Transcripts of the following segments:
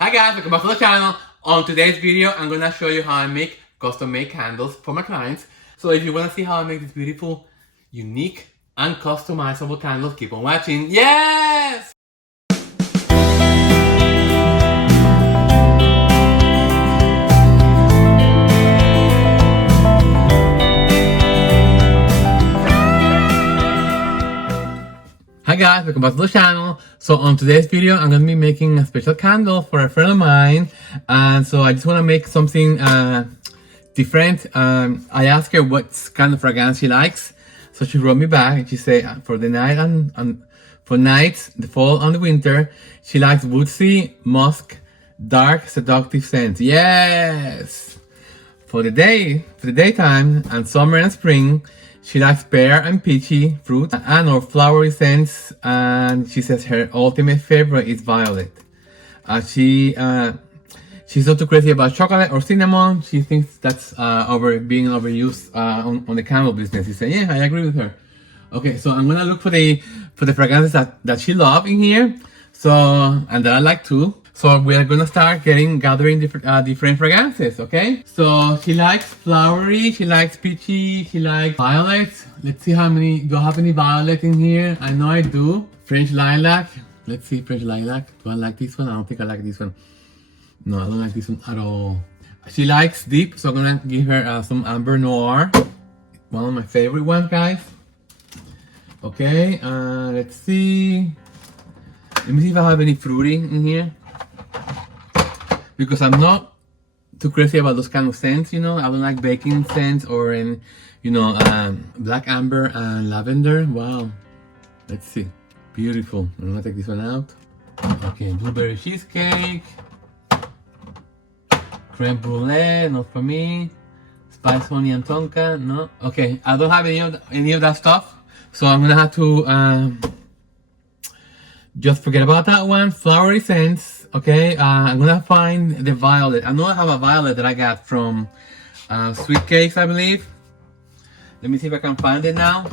Hi guys, welcome back to the channel. On today's video, I'm gonna show you how I make custom-made candles for my clients. So if you wanna see how I make these beautiful, unique, and customizable candles, keep on watching. Yes! Hi guys, welcome back to the channel. So on today's video, I'm gonna be making a special candle for a friend of mine. And so I just wanna make something different. I asked her what kind of fragrance she likes. So she wrote me back and she said for the night and for nights, the fall and the winter, she likes woodsy, musk, dark, seductive scents. Yes! For the daytime and summer and spring, she likes pear and peachy fruit and or flowery scents, and she says her ultimate favorite is violet. She's not too crazy about chocolate or cinnamon. She thinks that's being overused on the candle business. She said, yeah, I agree with her. Okay, so I'm gonna look for the fragrances that she loves in here. So, and that I like too. So we are gonna start gathering different fragrances, okay? So she likes flowery, she likes peachy, she likes violet. Let's see how many, do I have any violet in here? I know I do. French lilac, let's see French lilac. Do I like this one? I don't think I like this one. No, I don't like this one at all. She likes deep, so I'm gonna give her some amber noir. One of my favorite ones, guys. Okay, let's see. Let me see if I have any fruity in here. Because I'm not too crazy about those kind of scents, you know. I don't like baking scents or black amber and lavender. Wow. Let's see. Beautiful. I'm gonna take this one out. Okay, blueberry cheesecake. Creme brulee, not for me. Spice honey and tonka, no. Okay, I don't have any of that stuff. So I'm gonna have to just forget about that one. Flowery scents. Okay, I'm gonna find the violet. I know I have a violet that I got from Sweet Cakes, I believe. Let me see if I can find it now.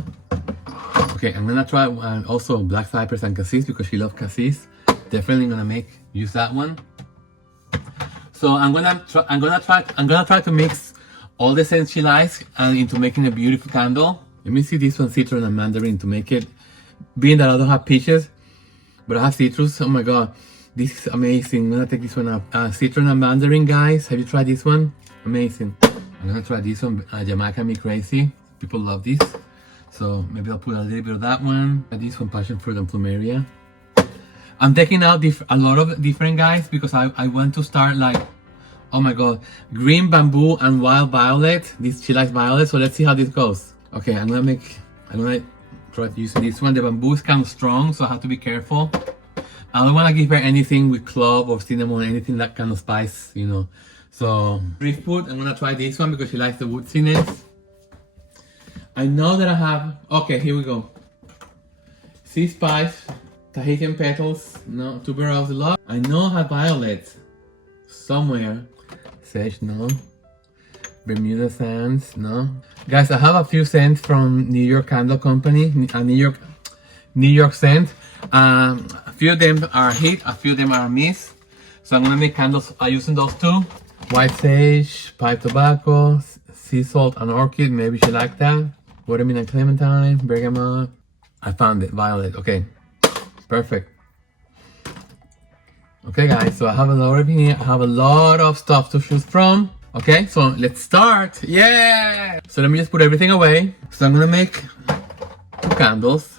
Okay, I'm gonna try also black cypress and cassis because she loves cassis. Definitely gonna use that one. So I'm gonna try to mix all the scents she likes and into making a beautiful candle. Let me see this one, citron and mandarin, to make it. Being that I don't have peaches, but I have citrus. Oh my god. This is amazing. I'm gonna take this one up. Citron and mandarin, guys. Have you tried this one? Amazing. I'm gonna try this one. Jamaica Me Crazy. People love this. So maybe I'll put a little bit of that one. This one, passion fruit and plumeria. I'm taking out a lot of different, guys, because I want to start like, oh my god, green bamboo and wild violet. She likes violet, so let's see how this goes. Okay, I'm gonna try to use this one. The bamboo is kind of strong, so I have to be careful. I don't want to give her anything with clove or cinnamon, anything that kind of spice, you know. So, driftwood, I'm going to try this one because she likes the woodsiness. I know that I have, okay, here we go. Sea spice, Tahitian petals, no, tuberose love. I know I have violet somewhere. Sage, no. Bermuda sands, no. Guys, I have a few scents from New York Candle Company, a New York scent. A few of them are hit, a few of them are miss. So I'm gonna make candles using those two. White sage, pipe tobacco, sea salt and orchid. Maybe she liked that. Watermelon and clementine, bergamot. I found it, violet. Okay, perfect. Okay, guys. So I have a lot of here. I have a lot of stuff to choose from. Okay, so let's start. Yeah. So let me just put everything away. So I'm gonna make 2 candles.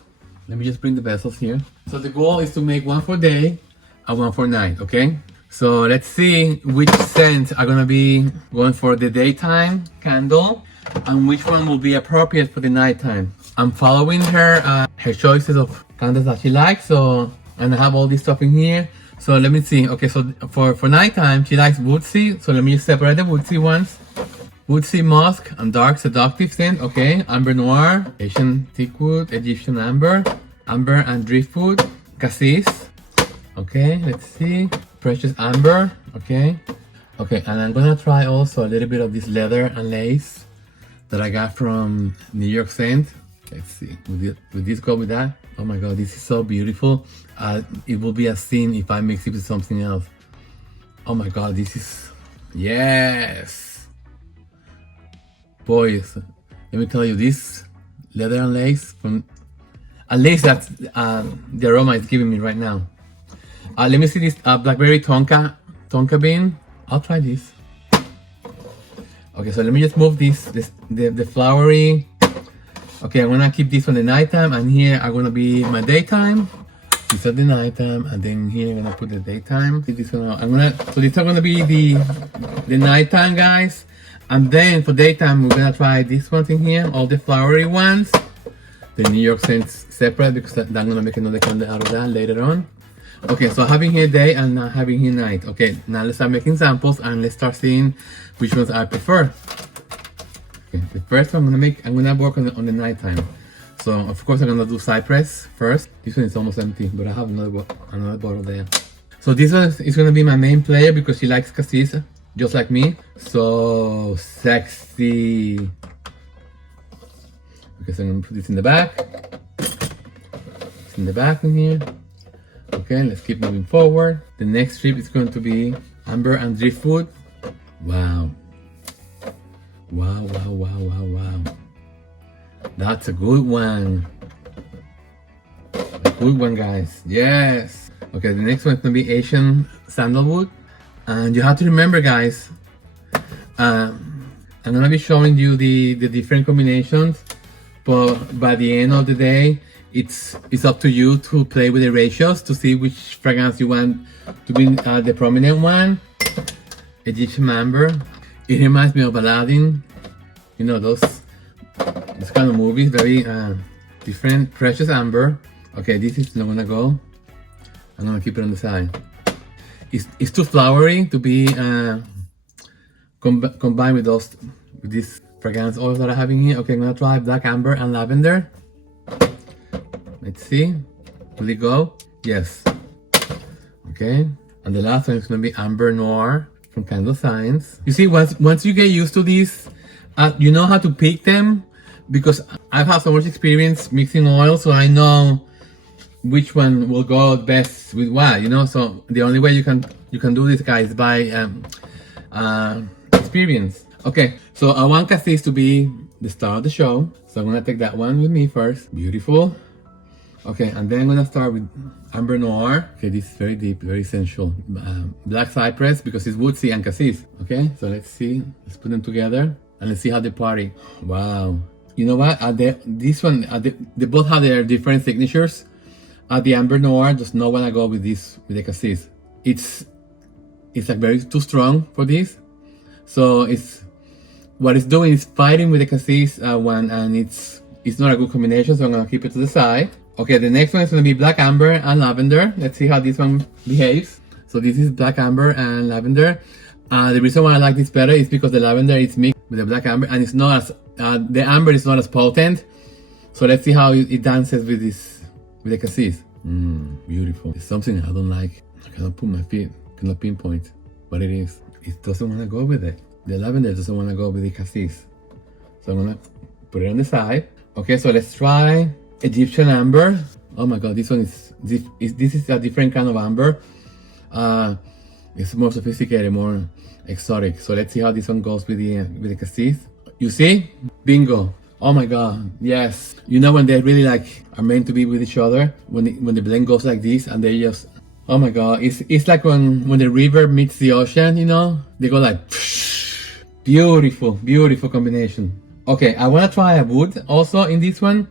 Let me just bring the vessels here. So the goal is to make one for day and one for night, okay? So let's see which scents are gonna be going for the daytime candle and which one will be appropriate for the nighttime. I'm following her choices of candles that she likes, so, and I have all this stuff in here. So let me see. Okay, so for nighttime, she likes woodsy. So let me just separate the woodsy ones. Woodsy musk and dark seductive scent, okay. Amber noir, Asian teakwood, Egyptian amber, amber and driftwood, cassis, okay. Let's see, precious amber, okay. Okay, and I'm gonna try also a little bit of this leather and lace that I got from New York Scent. Let's see, would this go with that? Oh my god, this is so beautiful. It will be a sin if I mix it with something else. Oh my god, this is, yes. Boys, let me tell you, this leather and lace, from at least that's the aroma it's giving me right now. Let me see this blackberry tonka bean. I'll try this. Okay, so let me just move the flowery. Okay, I'm gonna keep this for the nighttime, and here are gonna be my daytime. These are the nighttime, and then here I'm gonna put the daytime. So these are gonna be the nighttime, guys. And then for daytime, we're gonna try this one thing here, all the flowery ones. The New York scents separate, because I'm gonna make another candle out of that later on. Okay, so having here day and having here night. Okay, now let's start making samples and let's start seeing which ones I prefer. Okay, the first one I'm gonna work on the nighttime. So of course I'm gonna do cypress first. This one is almost empty, but I have another bottle there. So this one is gonna be my main player because she likes cassis, just like me. So sexy. Okay, so I'm gonna put this in the back. It's in the back in here. Okay, let's keep moving forward. The next strip is going to be amber and driftwood. Wow. Wow, wow, wow, wow, wow. That's a good one. A good one, guys. Yes. Okay, the next one is going to be Asian sandalwood. And you have to remember, guys, I'm going to be showing you the different combinations. But by the end of the day, it's up to you to play with the ratios to see which fragrance you want to be the prominent one. Egyptian amber. It reminds me of Aladdin. You know, those kind of movies, very different. Precious amber. Okay, this is not gonna go. I'm gonna keep it on the side. It's too flowery to be combined with this fragrance oils that I have in here. Okay, I'm gonna try black amber and lavender. Let's see. Will it go? Yes. Okay. And the last one is gonna be amber noir from Candle Science. You see, once you get used to these, you know how to pick them, because I've had so much experience mixing oil, so I know which one will go best with what, you know. So the only way you can do this, guys, by experience. Okay, so I want cassis to be the star of the show, so I'm gonna take that one with me first. Beautiful. Okay, and then I'm gonna start with amber noir. Okay, this is very deep, very sensual. Black cypress, because it's woodsy, and cassis. Okay, so let's see. Let's put them together and let's see how they party. Wow. You know what? They both have their different signatures. The amber noir does not wanna go with the cassis. It's like very too strong for this. So what it's doing is fighting with the cassis one, and it's not a good combination. So I'm gonna keep it to the side. Okay, the next one is gonna be black amber and lavender. Let's see how this one behaves. So this is black amber and lavender. The reason why I like this better is because the lavender is mixed with the black amber, and it's not as the amber is not as potent. So let's see how it dances with the cassis. Beautiful. It's something I don't like. I cannot put my feet, cannot pinpoint what it is. It doesn't want to go with it. The lavender doesn't want to go with the cassis. So I'm gonna put it on the side. Okay, so let's try Egyptian amber. Oh my god, this one this is a different kind of amber. It's more sophisticated, more exotic. So let's see how this one goes with the cassis. You see? Bingo. Oh my god, yes. You know when they really are meant to be with each other, when the blend goes like this, and they just, oh my god, it's like when the river meets the ocean, you know? They go like, beautiful, beautiful combination. Okay, I wanna try a wood also in this one.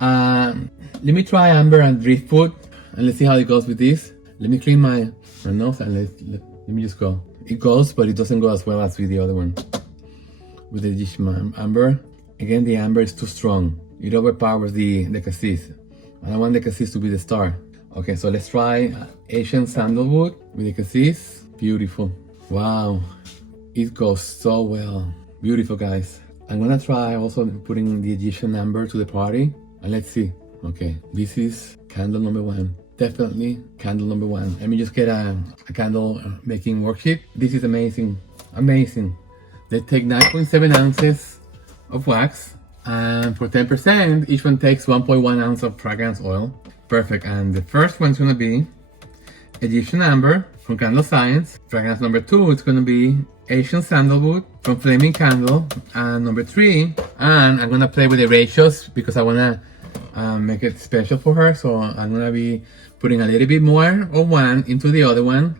Let me try amber and driftwood, and let's see how it goes with this. Let me clean my nose, and let me just go. It goes, but it doesn't go as well as with the other one. With the Egyptian amber. Again, the amber is too strong. It overpowers the cassis. And I want the cassis to be the star. Okay, so let's try Asian sandalwood with the cassis. Beautiful. Wow. It goes so well. Beautiful, guys. I'm gonna try also putting the Egyptian amber to the party. And let's see. Okay, this is candle number 1. Definitely candle number 1. Let me just get a candle making worksheet. This is amazing. Amazing. They take 9.7 ounces of wax, and for 10%, each one takes 1.1 ounce of fragrance oil. Perfect. And the first one's gonna be Egyptian amber. from Candle Science. Fragrance number 2 is gonna be Asian Sandalwood from Flaming Candle. And number 3, and I'm gonna play with the ratios because I wanna make it special for her. So I'm gonna be putting a little bit more of one into the other one.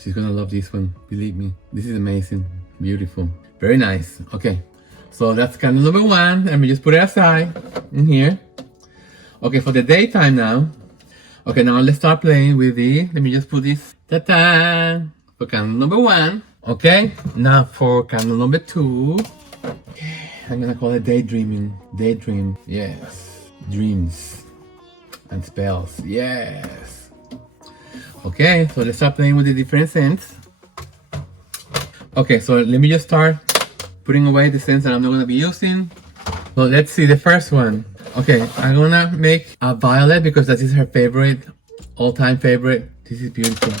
She's gonna love this one, believe me. This is amazing, beautiful, very nice. Okay, so that's candle number 1. Let me just put it aside in here. Okay, for the daytime now. Okay, now let's start playing with the, let me just put this, ta-ta, for candle number 1. Okay, now for candle number 2, I'm gonna call it daydreaming, daydream, yes, dreams and spells, yes. Okay, so let's start playing with the different scents. Okay, so let me just start putting away the scents that I'm not gonna be using. So let's see the first one. Okay, I'm gonna make a violet because that is her favorite, all-time favorite. This is beautiful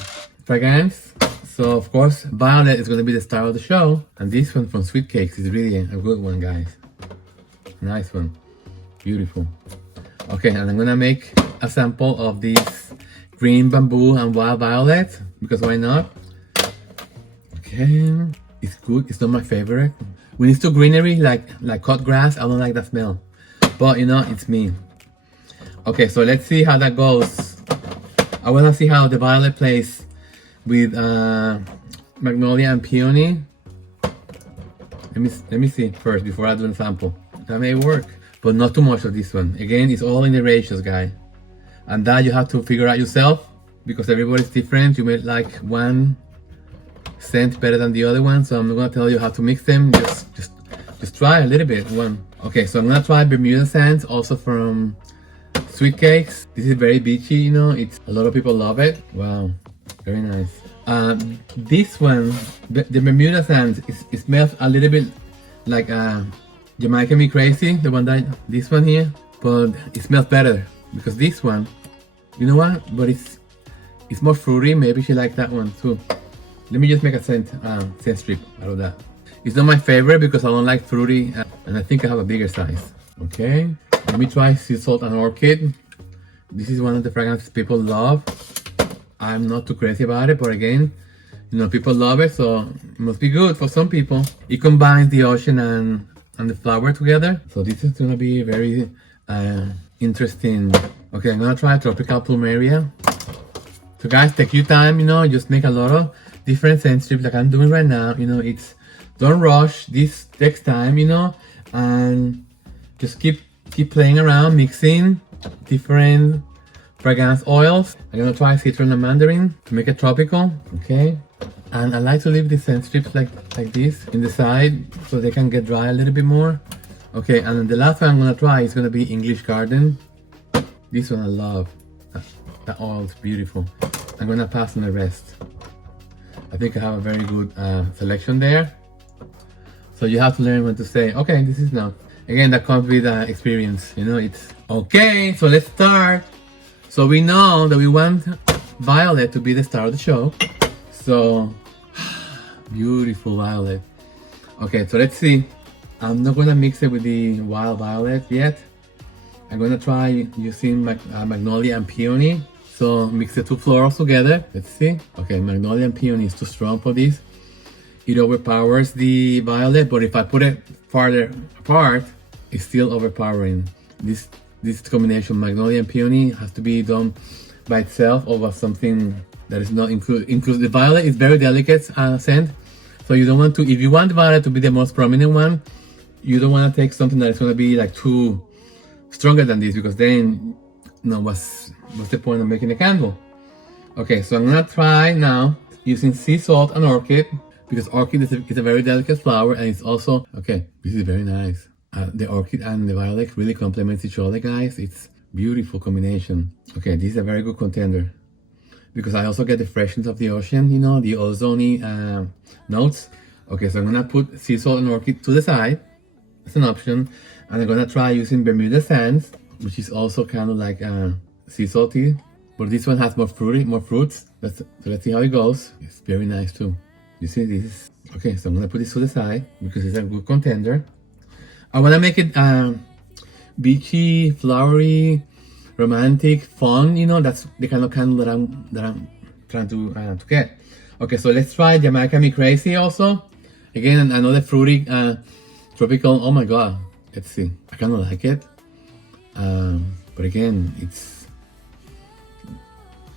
fragrance. So of course, violet is gonna be the star of the show. And this one from Sweet Cakes is really a good one, guys. Nice one, beautiful. Okay, and I'm gonna make a sample of this green bamboo and wild violet because why not? Okay, it's good. It's not my favorite. When it's too greenery, like cut grass, I don't like that smell. But you know, it's me. Okay, so let's see how that goes. I wanna see how the violet plays with magnolia and peony. Let me see first before I do the sample. That may work, but not too much of this one. Again, it's all in the ratios, guys. And that you have to figure out yourself because everybody's different. You may like one scent better than the other one, so I'm not gonna tell you how to mix them. Just try a little bit. One. Okay, so I'm gonna try Bermuda Sands, also from Sweet Cakes. This is very beachy, you know. It's a lot of people love it. Wow, very nice. This one, the Bermuda Sands, it smells a little bit like Jamaica Me Crazy, the one that this one here, but it smells better because this one, you know what? But it's more fruity. Maybe she likes that one too. Let me just make a scent strip out of that. It's not my favorite because I don't like fruity, and I think I have a bigger size. Okay, let me try Sea Salt and Orchid. This is one of the fragrances people love. I'm not too crazy about it, but again, you know, people love it, so it must be good for some people. It combines the ocean and the flower together, so this is gonna be very interesting. Okay, I'm gonna try Tropical Plumeria. So guys, take your time, you know, just make a lot of different scent strips like I'm doing right now. You know, don't rush. This takes time, you know, and just keep playing around, mixing different fragrance oils. I'm gonna try citron and mandarin to make it tropical. Okay, and I like to leave the scent strips like this in the side so they can get dry a little bit more. Okay, and then the last one I'm gonna try is gonna be English Garden. This one I love. That oil is beautiful. I'm gonna pass on the rest. I think I have a very good selection there. So you have to learn when to say, okay, this is enough. Again, that comes with experience, you know, it's okay. So let's start. So we know that we want Violet to be the star of the show. So, beautiful Violet. Okay, so let's see. I'm not gonna mix it with the wild violet yet. I'm gonna try using magnolia and peony. So mix the two florals together. Let's see. Okay, magnolia and peony is too strong for this. It overpowers the violet, but if I put it farther apart, it's still overpowering. This combination, magnolia and peony, has to be done by itself over something that is not included. The violet is very delicate scent, so you don't want to. If you want the violet to be the most prominent one, you don't want to take something that is going to be like too stronger than this, because then, you know, what's the point of making a candle? Okay, so I'm gonna try now using sea salt and orchid, because orchid is a very delicate flower, and it's also, okay, this is very nice. The orchid and the violet really complements each other, guys. It's beautiful combination. Okay, this is a very good contender, because I also get the freshness of the ocean, you know, the ozony notes. Okay, so I'm gonna put sea salt and orchid to the side as an option, and I'm gonna try using Bermuda Sands, which is also kind of like sea salty, but this one has more fruits. So let's see how it goes. It's very nice too. You see this? Okay, so I'm gonna put this to the side because it's a good contender. I wanna make it beachy, flowery, romantic, fun. You know, that's the kind of candle that I'm trying to get. Okay, so let's try Jamaica Me Crazy also. Again, another fruity tropical. Oh my god, let's see. I kind of like it, but again, it's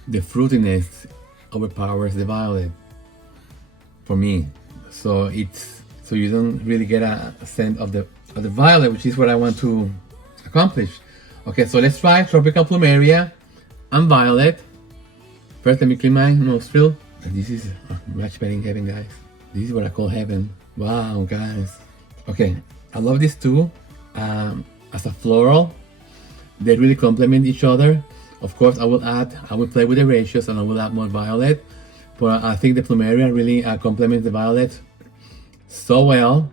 the fruitiness overpowers the violet for me. So you don't really get a scent of the violet, which is what I want to accomplish. Okay, so let's try Tropical Plumeria and Violet. First, let me clean my nostril. This is match made in heaven, guys. This is what I call heaven. Wow, guys. Okay, I love these two as a floral. They really complement each other. Of course, I will play with the ratios and I will add more violet. But I think the Plumeria really complements the violet so well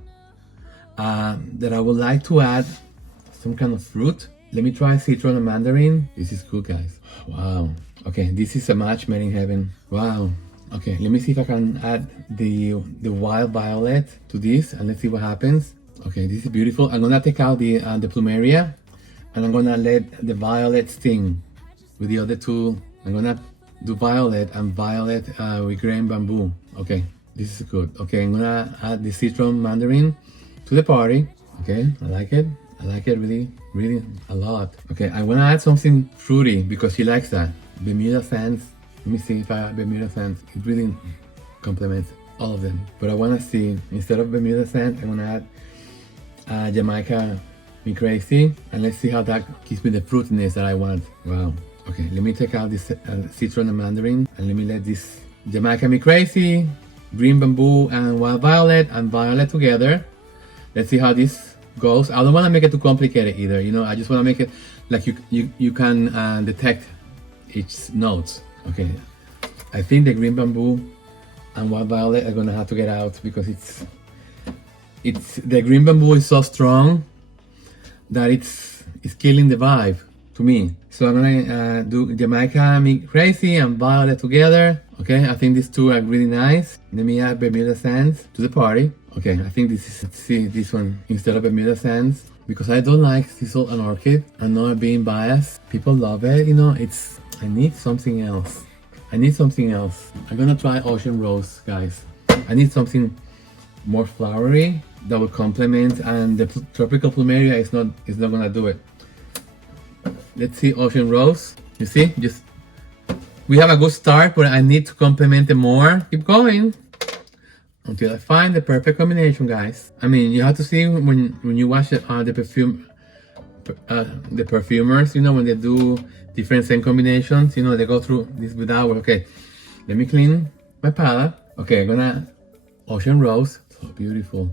that I would like to add some kind of fruit. Let me try citron and mandarin. This is good, guys. Wow. Okay, this is a match made in heaven. Wow. Okay, let me see if I can add the wild violet to this and let's see what happens. Okay, this is beautiful. I'm gonna take out the Plumeria and I'm gonna let the violet sting with the other two. I'm gonna do violet and violet with green bamboo. Okay, this is good. Okay, I'm gonna add the citron mandarin to the party. Okay, I like it. I like it really, really a lot. Okay, I wanna add something fruity because she likes that. Bermuda Sands. Let me see if I add Bermuda Sands. It really complements all of them. But I wanna see, instead of Bermuda Sands, I'm gonna add Jamaica Me Crazy. And let's see how that gives me the fruitiness that I want. Wow. Okay, let me take out this citron and mandarin. And let me let this Jamaica Me Crazy, green bamboo and wild violet and violet together. Let's see how this goes. I don't want to make it too complicated either, you know. I just want to make it like you can detect each notes. Okay, I think the green bamboo and wild violet are gonna have to get out because it's the green bamboo is so strong that it's killing the vibe to me. So I'm gonna do Jamaica Me Crazy and violet together. Okay, I think these two are really nice. Let me add Bermuda Sands to the party. Okay, I think this is, let's see, this one instead of Bermuda Sands because I don't like Thistle and Orchid. I know I'm being biased. People love it, you know. I need something else. I need something else. I'm gonna try Ocean Rose, guys. I need something more flowery that will complement, and the Tropical Plumeria is not gonna do it. Let's see Ocean Rose. You see, we have a good start, but I need to complement it more. Keep going until I find the perfect combination, guys. I mean, you have to see when you watch the perfumers, you know, when they do different scent combinations, you know, they go through this without. Okay, let me clean my palette. Okay, I'm gonna Ocean Rose, so beautiful,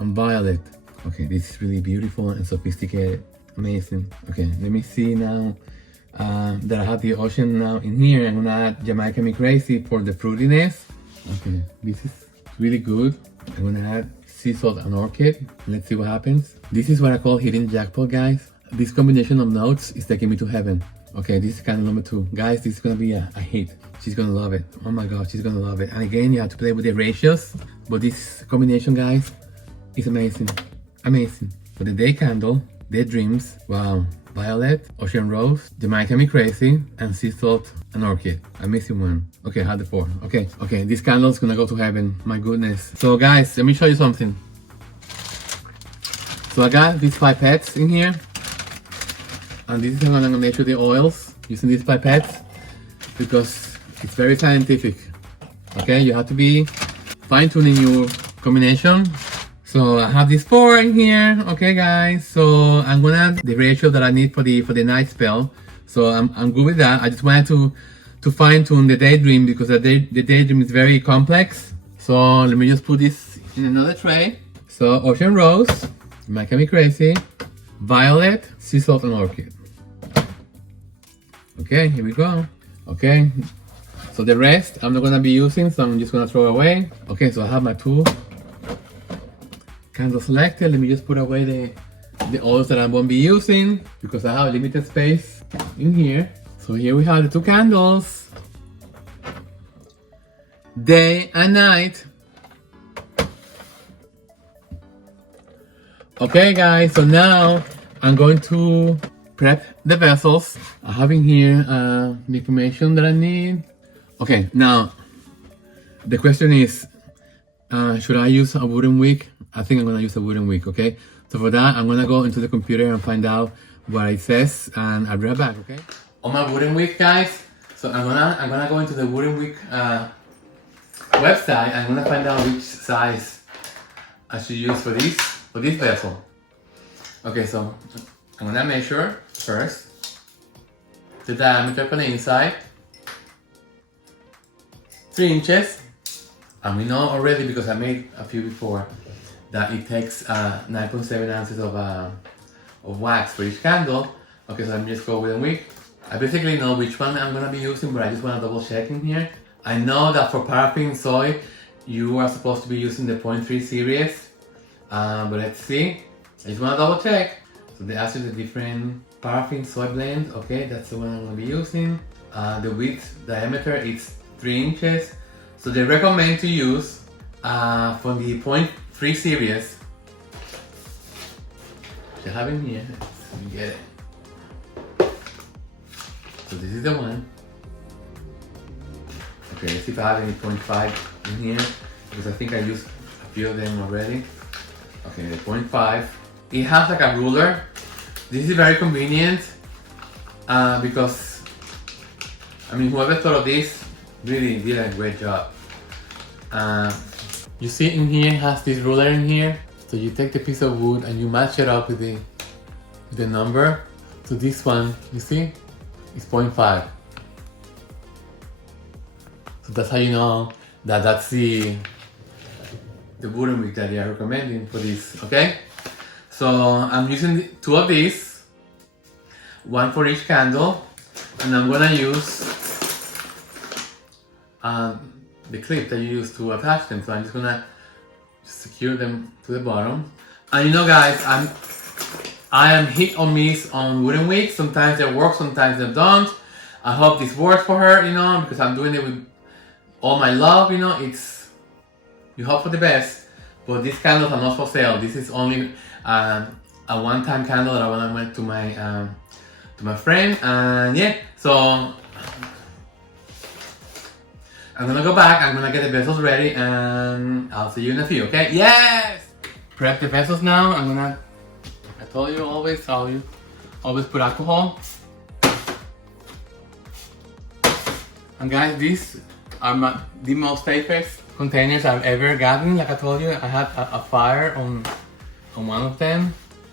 and Violet. Okay, this is really beautiful and sophisticated, amazing. Okay, let me see now that I have the ocean now in here. I'm gonna add Jamaica Me Crazy for the fruitiness. Okay, this is really good. I'm gonna add sea salt and orchid. Let's see what happens. This is what I call hidden jackpot, guys. This combination of notes is taking me to heaven. Okay, this is candle number 2. Guys, this is gonna be a hit. She's gonna love it. Oh my god, she's gonna love it. And again, you have to play with the ratios. But this combination, guys, is amazing. Amazing. For the day candle, Daydreams, wow. Violet, Ocean Rose, Jamaica Me Crazy, and Sea Salt and Orchid. I'm missing one. Okay, I had the 4. Okay, this candle is gonna go to heaven. My goodness. So guys, let me show you something. So I got these pipettes in here. And this is how I'm gonna measure the oils using these pipettes because it's very scientific. Okay, you have to be fine-tuning your combination. So I have these 4 in here. Okay, guys. So I'm gonna add the ratio that I need for the night spell. So I'm good with that. I just wanted to fine-tune the Daydream because the Daydream is very complex. So let me just put this in another tray. So Ocean Rose, Jamaica Me Crazy, Violet, Sea Salt and Orchid. Okay, here we go. Okay, so the rest I'm not gonna be using, so I'm just gonna throw away. Okay, so I have my 2 candles selected. Let me just put away the oils that I won't be using because I have limited space in here. So here we have the 2 candles, day and night. Okay, guys, so now I'm going to prep the vessels. I have in here the information that I need. Okay, now the question is, should I use a wooden wick? I think I'm gonna use a wooden wick, okay? So for that, I'm gonna go into the computer and find out what it says, and I'll be right back, okay? On my wooden wick, guys, so I'm gonna go into the wooden wick website. I'm gonna find out which size I should use for this vessel. Okay, so I'm gonna measure first the diameter on the inside, 3 inches. And we know already, because I made a few before, that it takes 9.7 ounces of wax for each candle. Okay, so let me just go with a wick. I basically know which one I'm gonna be using, but I just wanna double check in here. I know that for paraffin soy, you are supposed to be using the 0.3 series, but let's see. I just wanna double check. So they asked you the different paraffin soy blend. Okay, that's the one I'm gonna be using. The width diameter is 3 inches. So they recommend to use from the 0.3 series. They have in here. Let me get it. So this is the one. Okay, let's see if I have any 0.5 in here, because I think I used a few of them already. Okay, the 0.5. It has like a ruler. This is very convenient because, I mean, whoever thought of this really did a great job. You see in here, it has this ruler in here. So you take the piece of wood and you match it up with the number. So this one, you see, is 0.5. So that's how you know that that's the wooden wick that they are recommending for this, okay? So I'm using 2 of these, 1 for each candle, and I'm gonna use the clip that you use to attach them. So I'm just gonna secure them to the bottom. And you know, guys, I am hit or miss on wooden wicks. Sometimes they work, sometimes they don't. I hope this works for her, you know, because I'm doing it with all my love, you know. You hope for the best, but these candles are not for sale. This is only a one-time candle that I went to my friend, and yeah. So I'm gonna go back. I'm gonna get the vessels ready, and I'll see you in a few. Okay? Yes. Prep the vessels now. I told you always put alcohol. And guys, these are the most safest containers I've ever gotten. Like I told you, I had a fire on one of them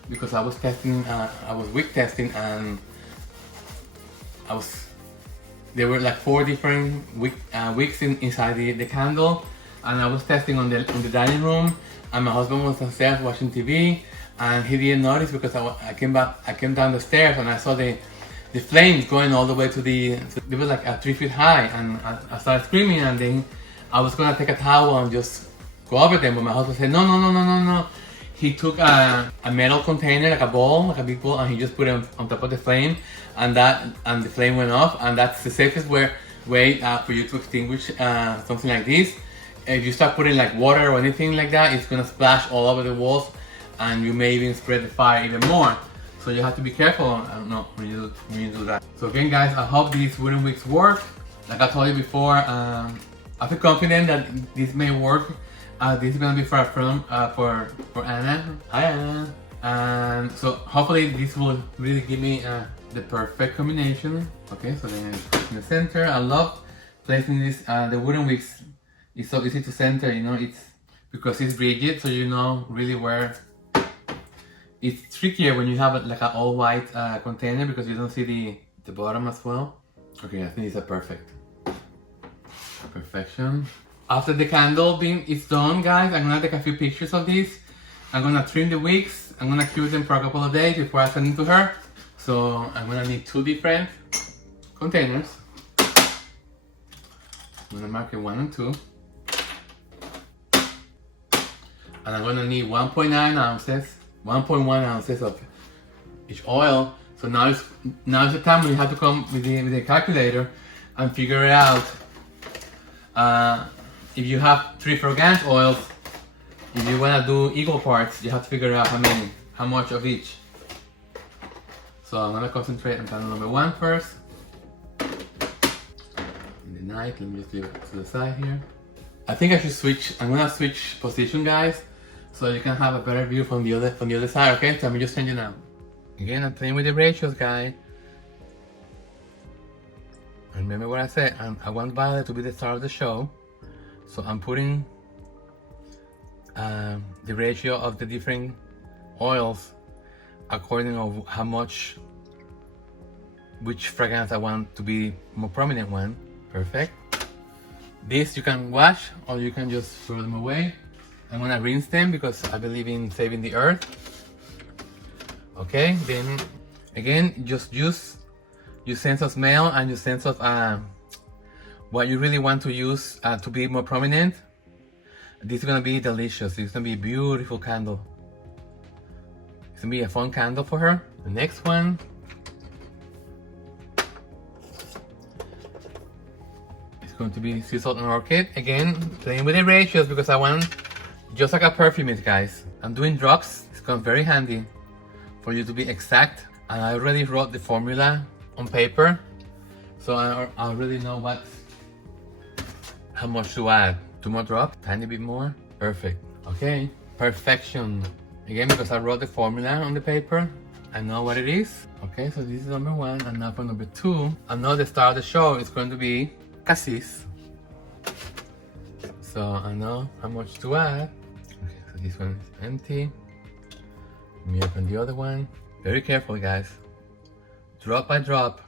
because I was testing, I was wick testing, and there were like 4 different wicks inside the candle, and I was testing on the dining room, and my husband was upstairs watching TV, and he didn't notice because I came down the stairs and I saw the flames going all the way to it was like 3 feet high, and I started screaming, and then I was gonna take a towel and just go over them, but my husband said no. He took a metal container, like a bowl, like a big bowl, and he just put it on top of the flame, and the flame went off, and that's the safest way for you to extinguish something like this. If you start putting like water or anything like that, it's gonna splash all over the walls, and you may even spread the fire even more. So you have to be careful, when you do that. So again, guys, I hope these wooden wicks work. Like I told you before, I feel confident that this may work. This is gonna be for Anna. Hi, Anna. And so hopefully this will really give me the perfect combination. Okay, so then I put in the center. I love placing this. The wooden wicks is so easy to center. You know, it's because it's rigid, so you know really where. It's trickier when you have like an all white container because you don't see the bottom as well. Okay, I think these are perfect. Perfection. After the candle is done, guys, I'm gonna take a few pictures of this. I'm gonna trim the wicks. I'm gonna cure them for a couple of days before I send them to her. So I'm gonna need 2 different containers. I'm gonna mark it 1 and 2. And I'm gonna need 1.9 ounces, 1.1 ounces of each oil. So now is the time when you have to come with the calculator and figure it out. If you have 3 fragrance oils, if you want to do equal parts, you have to figure out how much of each. So I'm going to concentrate on candle number 1 first. in the night. Let me just leave it to the side here. I think I should switch. I'm gonna switch position, guys, so you can have a better view from the other side. Okay, so let me just change it now. Again, I'm playing with the ratios, guys. Remember what I said. I want violet to be the star of the show, so I'm putting the ratio of the different oils according to how much, which fragrance I want to be more prominent one. Perfect. This you can wash or you can just throw them away. I'm gonna rinse them because I believe in saving the earth. Okay, then again, just use your sense of smell and your sense of what you really want to use to be more prominent. This is gonna be delicious. It's gonna be a beautiful candle. It's gonna be a fun candle for her. The next one. It's going to be sea salt and orchid. Again, playing with the ratios because I want just like a perfume, guys. I'm doing drops. It's gonna be very handy for you to be exact. And I already wrote the formula on paper, so I already know how much to add. 2 more drops, tiny bit more. Perfect. Okay, perfection. Again, because I wrote the formula on the paper, I know what it is. Okay, so this is number 1, and now for number 2, I know the star of the show is going to be cassis. So I know how much to add. Okay, so this one is empty. Let me open the other one. Very careful, guys. Drop by drop.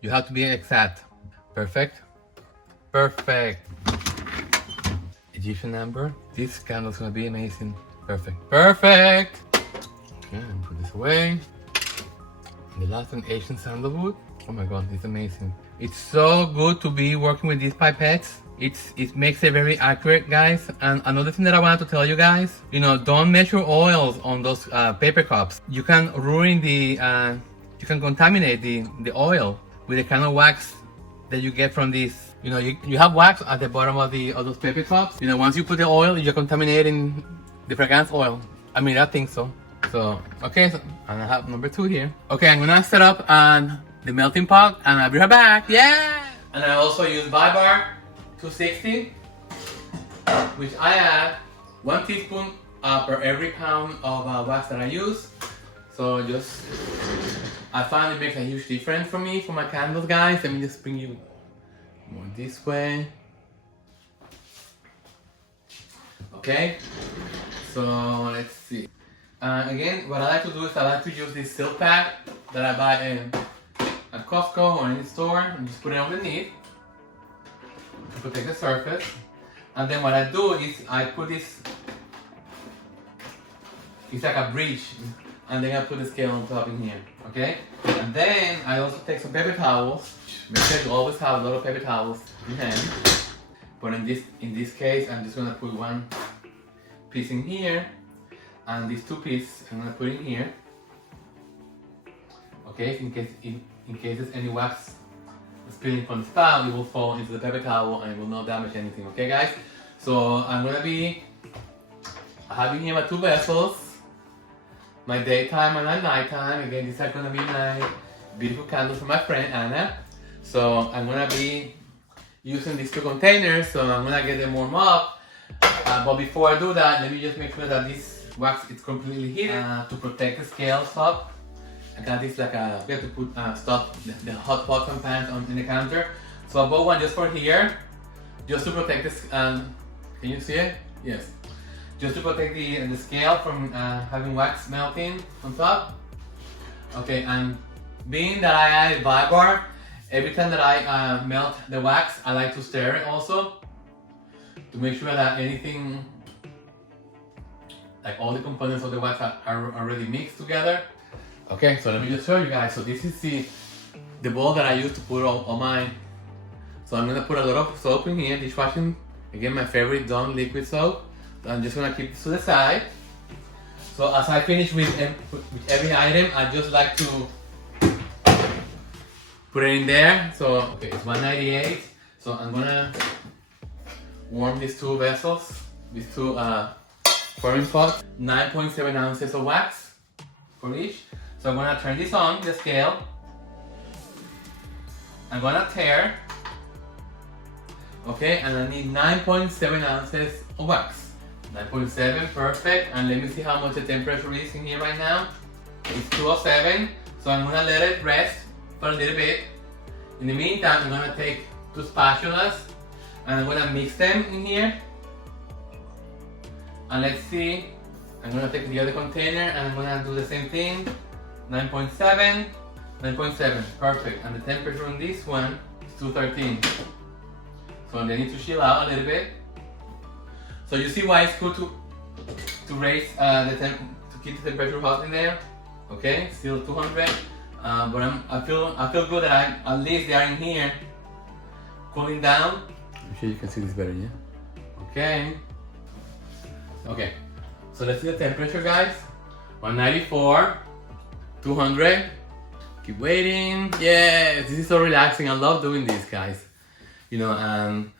You have to be exact. Perfect. Perfect. Egyptian amber. This candle's gonna be amazing. Perfect. Perfect. Okay, and put this away. And the last one, Asian sandalwood. Oh my god, it's amazing. It's so good to be working with these pipettes. It makes it very accurate, guys. And another thing that I wanted to tell you guys, don't measure oils on those paper cups. You can ruin the, you can contaminate the oil with the kind of wax that you get from these. You have wax at the bottom of those paper cups. Once you put the oil, you're contaminating the fragrance oil. I mean, I think so. So, okay, and I have number 2 here. Okay, I'm gonna set up the melting pot and I'll be right back. Yeah! And I also use Vibar 260, which I add 1 teaspoon per every pound of wax that I use. So I find it makes a huge difference for me, for my candles, guys. Let me just bring you more this way. Okay, so let's see. Again, what I like to do is I like to use this silk pad that I buy at Costco or any store and just put it underneath to protect the surface. And then what I do is I put this, it's like a bridge, and then I put the scale on top in here, okay? And then I also take some paper towels. Make sure you always have a lot of paper towels in hand. But in this case, I'm just gonna put 1 piece in here, and these 2 pieces I'm gonna put in here. Okay, in case there's any wax spilling from the spout, it will fall into the paper towel and it will not damage anything. Okay, guys. So I'm gonna be having here my 2 vessels. My daytime and my nighttime. Again, these are gonna be my beautiful candles for my friend Anna. So I'm gonna be using these 2 containers, so I'm gonna get them warm up. But before I do that, let me just make sure that this wax is completely heated to protect the scales up. I got this like we have to put stuff, the hot pots and pans in the counter. So I bought one just for here, just to protect this. Can you see it? Yes. Just to protect the scale from having wax melting on top. Okay, and being that I added Vibar, every time that I melt the wax, I like to stir it also to make sure that anything, like all the components of the wax are already mixed together. Okay, so let me just show you guys. So this is the bowl that I use to put all mine. So I'm gonna put a lot of soap in here, dishwashing. Again, my favorite Dawn liquid soap. So I'm just gonna keep this to the side. So as I finish with every item, I just like to put it in there. So okay, it's 198. So I'm gonna warm these 2 vessels, these 2 pouring pots. 9.7 ounces of wax for each. So I'm gonna turn this on, the scale. I'm gonna tare Okay, and I need 9.7 ounces of wax. 9.7, perfect. And let me see how much the temperature is in here right now. It's 207, so I'm gonna let it rest for a little bit. In the meantime, I'm gonna take 2 spatulas and I'm gonna mix them in here. And let's see, I'm gonna take the other container and I'm gonna do the same thing. 9.7, 9.7, perfect. And the temperature on this one is 213. So they need to chill out a little bit. So you see why it's good to raise to keep the temperature hot in there. Okay, still 200. But I feel good that at least they are in here cooling down. I'm sure you can see this better, yeah? Okay. Okay. So let's see the temperature, guys. 194, 200. Keep waiting. Yes, this is so relaxing. I love doing this, guys. You know, and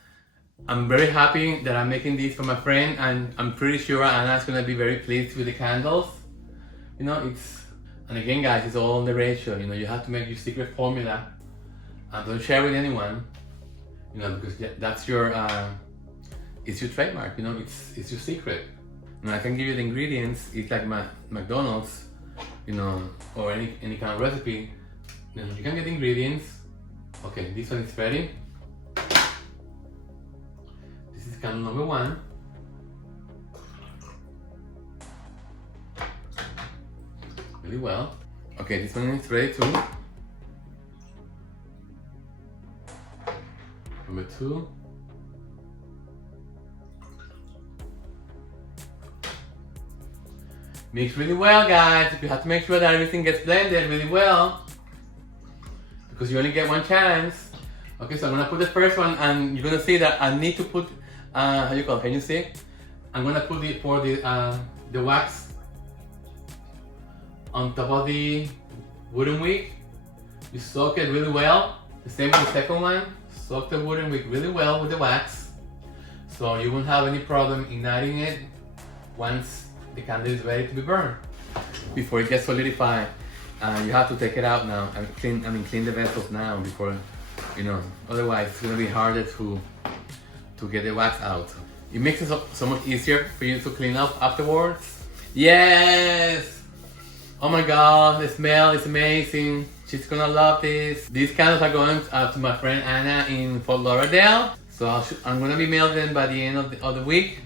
I'm very happy that I'm making this for my friend, and I'm pretty sure Anna's gonna be very pleased with the candles. You know, and again, guys, it's all on the ratio. You know, you have to make your secret formula and don't share with anyone. You know, because that's your it's your trademark. You know, it's your secret. And I can give you the ingredients. It's like McDonald's, you know, or any kind of recipe. You know, you can get the ingredients. Okay, this one is ready. This is candle number 1. Really well. Okay, this one is ready too. Number 2. Mix really well, guys. You have to make sure that everything gets blended really well, because you only get one chance. Okay, so I'm gonna put the first one, and you're gonna see that I need to put how you call it? Can you see? I'm gonna put the wax on top of the wooden wick. You soak it really well. The same with the second one. Soak the wooden wick really well with the wax, so you won't have any problem igniting it once the candle is ready to be burned. Before it gets solidified, you have to take it out now and clean the vessels now before, you know, otherwise it's gonna be harder to get the wax out. It makes it so much easier for you to clean up afterwards. Yes! Oh my god, the smell is amazing. She's gonna love this. These candles are going to my friend Anna in Fort Lauderdale. So I'm gonna be mailing them by the end of the week.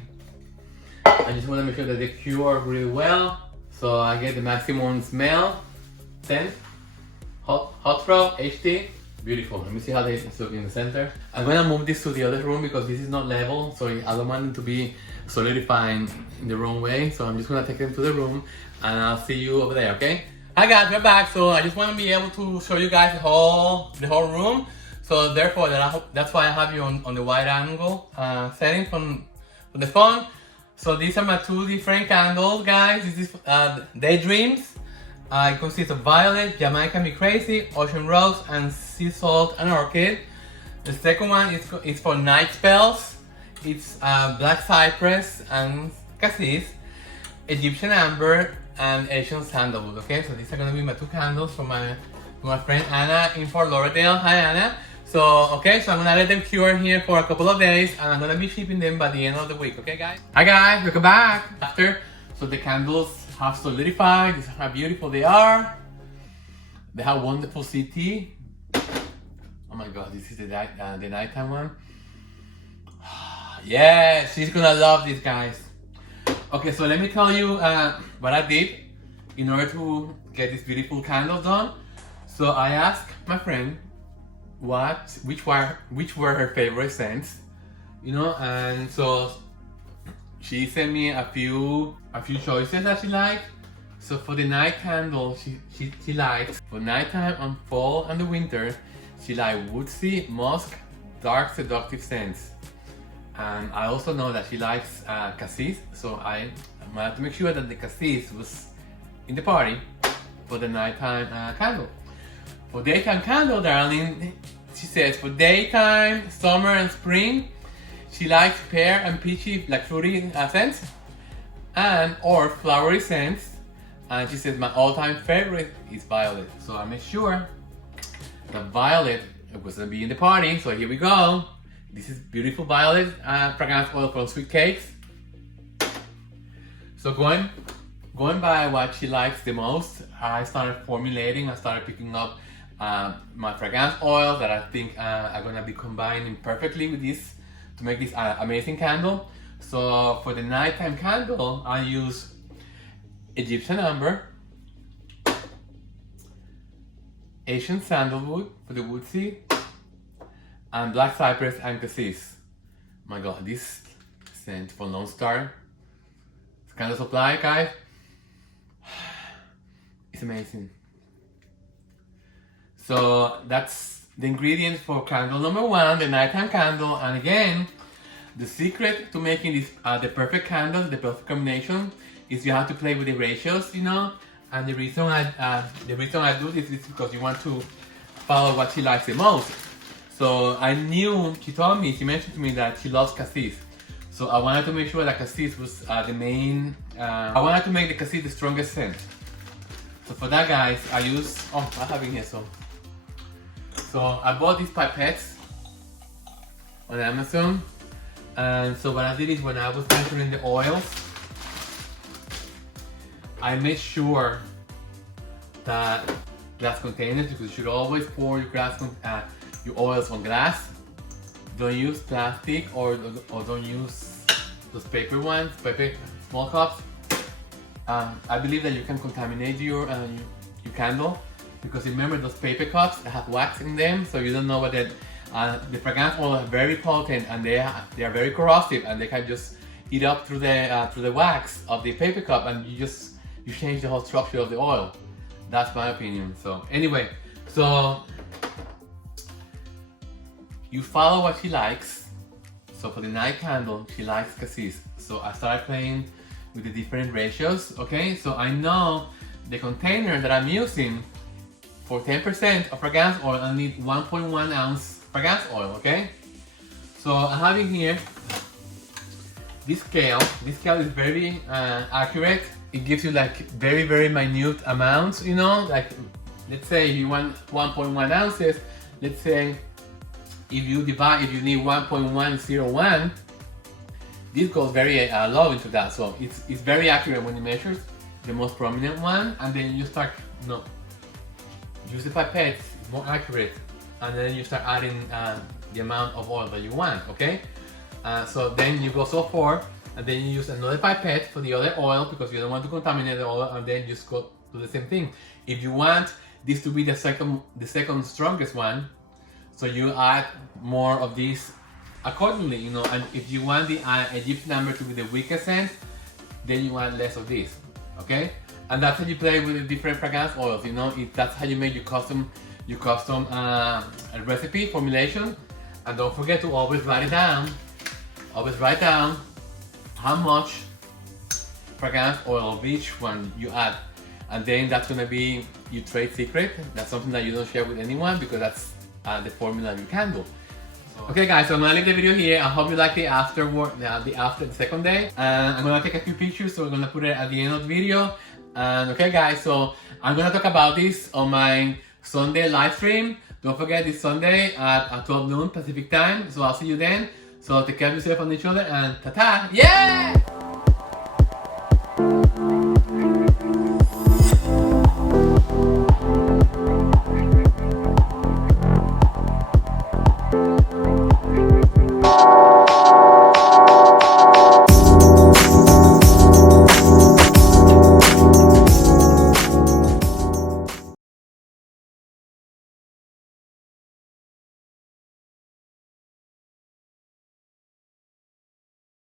I just want to make sure that they cure really well. So I get the maximum smell. 10. Hot throw, HD. Beautiful. Let me see how they look in the center. I'm gonna move this to the other room because this is not level, so I don't want them to be solidifying in the wrong way. So I'm just gonna take them to the room and I'll see you over there, okay? Hi guys, we're back. So I just want to be able to show you guys the whole room. So therefore, that's why I have you on the wide angle setting from the phone. So these are my 2 different candles, guys. This is Daydreams. It consists of violet, Jamaican Me Crazy, ocean rose, and sea salt and orchid. The second one is for night spells. It's black cypress and cassis, Egyptian amber, and Asian sandalwood. Okay, so these are gonna be my 2 candles for my friend Anna in Fort Lauderdale. Hi Anna. So okay, so I'm gonna let them cure here for a couple of days, and I'm gonna be shipping them by the end of the week. Okay, guys? Hi guys, welcome back. So the candles have solidified. This is how beautiful they are. They have wonderful CT. Oh my god, this is the nighttime one. Yeah, she's gonna love these, guys. Okay, so let me tell you what I did in order to get these beautiful candles done. So I asked my friend which were her favorite scents, you know, and so she sent me a few choices that she liked. So for the night candle, she likes, for nighttime and fall and the winter, she liked woodsy, musk, dark, seductive scents. And I also know that she likes cassis, so I had to make sure that the cassis was in the party for the nighttime candle. For daytime candle, darling, she says for daytime, summer and spring, she likes pear and peachy, like fruity scents, or flowery scents. And she says my all-time favorite is violet. So I made sure that violet was gonna be in the party. So here we go. This is beautiful violet fragrance oil from Sweet Cakes. So going by what she likes the most, I started formulating. I started picking up my fragrance oil that I think are gonna be combining perfectly with this to make this amazing candle. So for the nighttime candle, I use Egyptian amber, Asian sandalwood for the woodsy, and black cypress and cassis. My God, this scent for Lone Star Candle Supply, guys, it's amazing. So that's the ingredients for candle number one, the nighttime candle. And again, the secret to making this the perfect candle, the perfect combination, is you have to play with the ratios, you know. And the reason I do this is because you want to follow what she likes the most. So I knew, she mentioned to me that she loves cassis. So I wanted to make sure that cassis was the main, I wanted to make the cassis the strongest scent. So for that, guys, I use, I have it here, so I bought these pipettes on Amazon. And so what I did is when I was measuring the oils, I made sure that glass containers, because you should always pour your oils on glass. Don't use plastic or don't use those paper ones, small cups. I believe that you can contaminate your candle, because remember those paper cups have wax in them, so you don't know what the fragrance oil is very potent and they are very corrosive, and they can just eat up through the wax of the paper cup, and you change the whole structure of the oil. That's my opinion. So anyway, so you follow what she likes. So for the night candle, she likes cassis. So I started playing with the different ratios, okay? So I know the container that I'm using for 10% of fragrance oil, I need 1.1 ounce fragrance oil, okay? So I'm having here this scale. This scale is very accurate. It gives you like very, very minute amounts, you know? Like, let's say you want 1.1 ounces, let's say if you need 1.101, this goes very low into that. So it's very accurate when it measures the most prominent one, and then you start, use the pipette, it's more accurate, and then you start adding the amount of oil that you want, okay? So then you go so far, and then you use another pipette for the other oil, because you don't want to contaminate the oil, and then just go do the same thing. If you want this to be the second strongest one, so you add more of these accordingly, you know. And if you want the Egyptian amber to be the weakest scent, then you add less of this, okay? And that's how you play with the different fragrance oils, you know. That's how you make your custom recipe formulation. And don't forget to always write it down. Always write down how much fragrance oil of each one you add, and then that's gonna be your trade secret. That's something that you don't share with anyone, because that's the formula of your candle. Okay, guys, so I'm gonna leave the video here. I hope you like the the second day. And I'm gonna take a few pictures, so we're gonna put it at the end of the video. And okay, guys, so I'm gonna talk about this on my Sunday live stream. Don't forget, this Sunday at 12 noon Pacific time. So I'll see you then. So take care of yourself and each other, and ta-ta! Yeah!